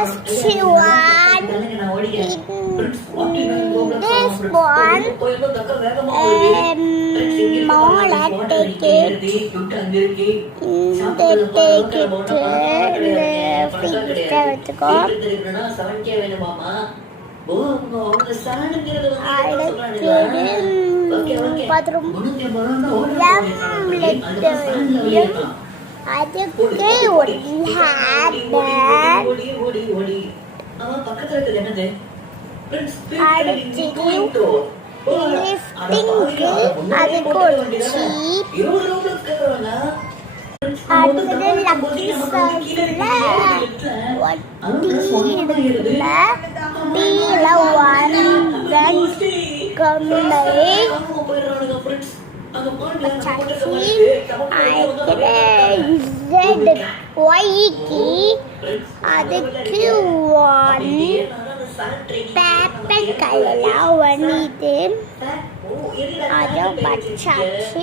Last one this one mola take it வச்சுக்கோ. Bathroom அதுக்கே ஒரு அடுத்து லிஃப்டிங்க்கு அதுக்கு ஒரு சீட். அடுத்தது லக்கி சர்க்கிள்ல ஒட்டியிருக்குல டீல ஒன் கம்பை ஒய்க்கு அதுக்கு ஒன் பேப்பர் கலர்லாம் ஒன்னிது அதுவும் பச்சாச்சு.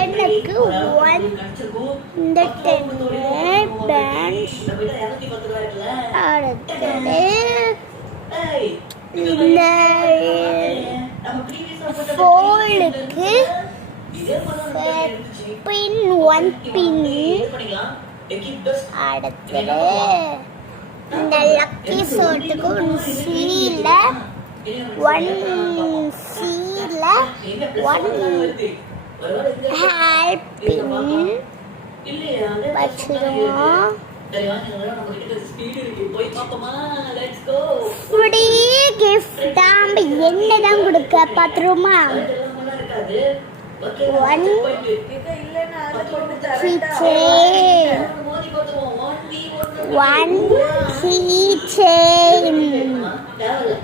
டென்னுக்கு ஒன் இந்த டென்னு பேன்ஸ். அடுத்தது இந்த ஃபோல்டுக்கு பின் ஒன் பின். அடுத்தது இந்த லக்கி சோட்டுக்கு ஒன் ஹேல்பின் வச்சிருவோம். ஃப்ரீ கிஃப்ட் என்னதான் கொடுக்க பாத்துருமா? ஒன்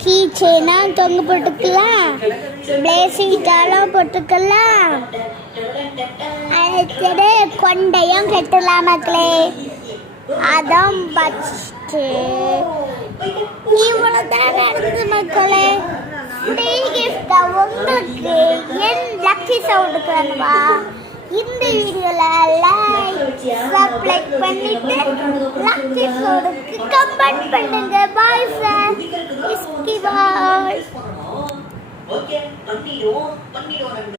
கீச்செயினா தொங்க போட்டுக்கலாம், பிளேசிங்காலும் போட்டுக்கலாம். அடுத்தது கொண்டையும் கட்டலாம் மக்களே. அதான் பச்சு இவ்வளவுதான் நடந்தது மக்களே. ஃப்ரீ கிஃப்டா உங்களுக்கு என் லக்கி சவுண்டுக்கு வேணுமா? இந்த வீடியோவில் லைக் சப்ஸ்கிரைப் பண்ணிட்டு லக்கி சவுண்டுக்கு கமெண்ட் பண்ணுங்க. Bye friends. பாய்.